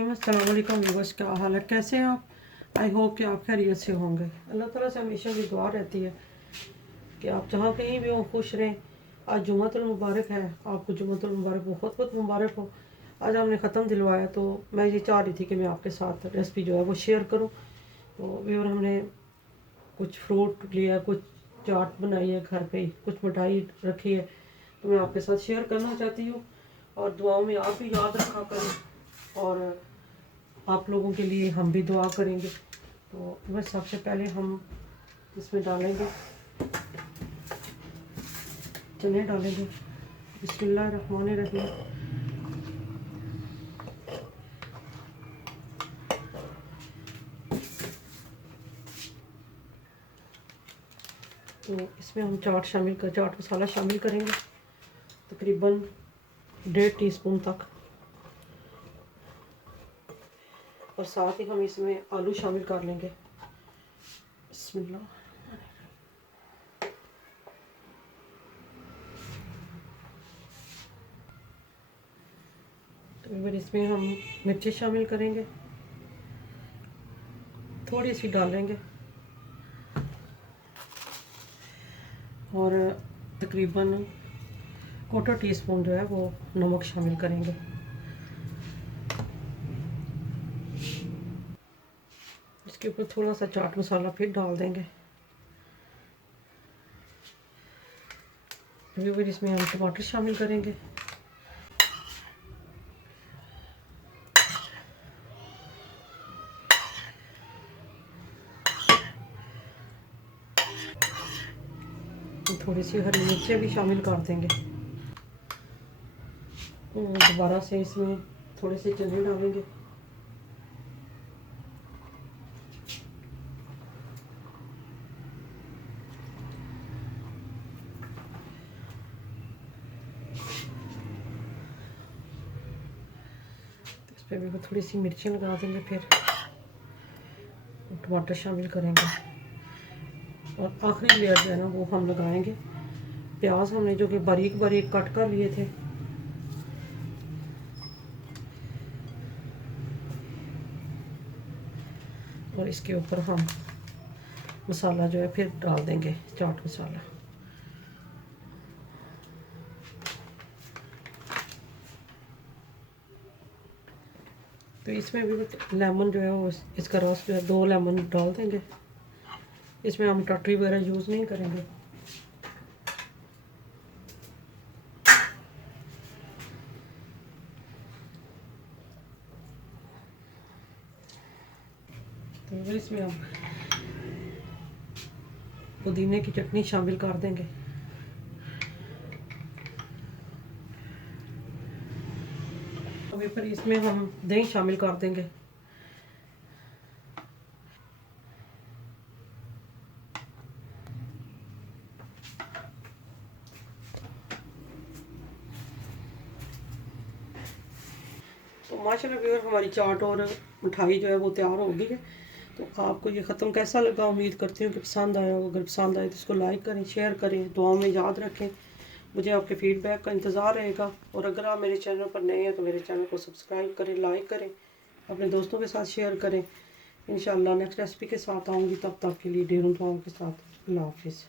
रहीम। अस्सलाम वालेकुम व्यूअर्स, क्या हाल है, कैसे हैं आप? आई होप कि आप खैरियत से होंगे। अल्लाह ताला से हमेशा की दुआ रहती है कि आप जहाँ कहीं भी हो खुश रहें। आज जुम्मतुल मुबारक है, आपको जुम्मतुल मुबारक बहुत बहुत मुबारक हो। आज हमने ख़त्म दिलवाया तो मैं ये चाह रही थी कि मैं आपके साथ रेसिपी जो है वो शेयर करूँ। तो व्यूअर हमने कुछ फ्रूट लिया, कुछ चाट बनाई है घर पे ही, कुछ मिठाई रखी है, तो मैं आपके साथ शेयर करना चाहती हूँ। और दुआओं में आप भी याद रखा करें और आप लोगों के लिए हम भी दुआ करेंगे। तो बस सबसे पहले हम इसमें डालेंगे चने डालेंगे। बिस्मिल्लाहिर्रहमानिर्रहीम। तो इसमें हम चाट मसाला शामिल करेंगे तकरीबन 1.5 टीस्पून तक, और साथ ही हम इसमें आलू शामिल कर लेंगे। बिस्मिल्लाह। तो फिर इसमें हम मिर्ची शामिल करेंगे, थोड़ी सी डालेंगे, और तकरीबन 1/4 टीस्पून जो है वो नमक शामिल करेंगे। इसके ऊपर थोड़ा सा चाट मसाला फिर डाल देंगे। फिर इसमें हम टमाटर शामिल करेंगे। थोड़ी सी हरी मिर्चें भी शामिल कर देंगे। दोबारा से इसमें थोड़े से चने डालेंगे। इस पर भी थोड़ी सी मिर्चें लगा देंगे, फिर टमाटर शामिल करेंगे, और आखिरी लेयर जो है ना वो हम लगाएंगे प्याज, हमने जो कि बारीक बारीक कट कर लिए थे। और इसके ऊपर हम मसाला जो है फिर डाल देंगे, चाट मसाला। तो इसमें भी लेमन जो है वो इसका रस जो है 2 लेमन डाल देंगे। इसमें हम टटरी वगैरह यूज़ नहीं करेंगे। तो फिर इसमें हम पुदीने की चटनी शामिल कर देंगे। अभी फिर इसमें हम दही शामिल कर देंगे। तो माशाल्लाह व्यूअर हमारी चाट और मिठाई जो है वो तैयार हो गई है। तो आपको ये ख़त्म कैसा लगा, उम्मीद करती हूँ कि पसंद आया हो। अगर पसंद आए तो इसको लाइक करें, शेयर करें, दुआओं में याद रखें। मुझे आपके फीडबैक का इंतज़ार रहेगा। और अगर आप मेरे चैनल पर नए हैं तो मेरे चैनल को सब्सक्राइब करें, लाइक करें, अपने दोस्तों के साथ शेयर करें। इंशाअल्लाह नेक्स्ट रेसिपी के साथ आऊँगी, तब तक के लिए ढेरों दुआओं के साथ। अल्लाह हाफिज़।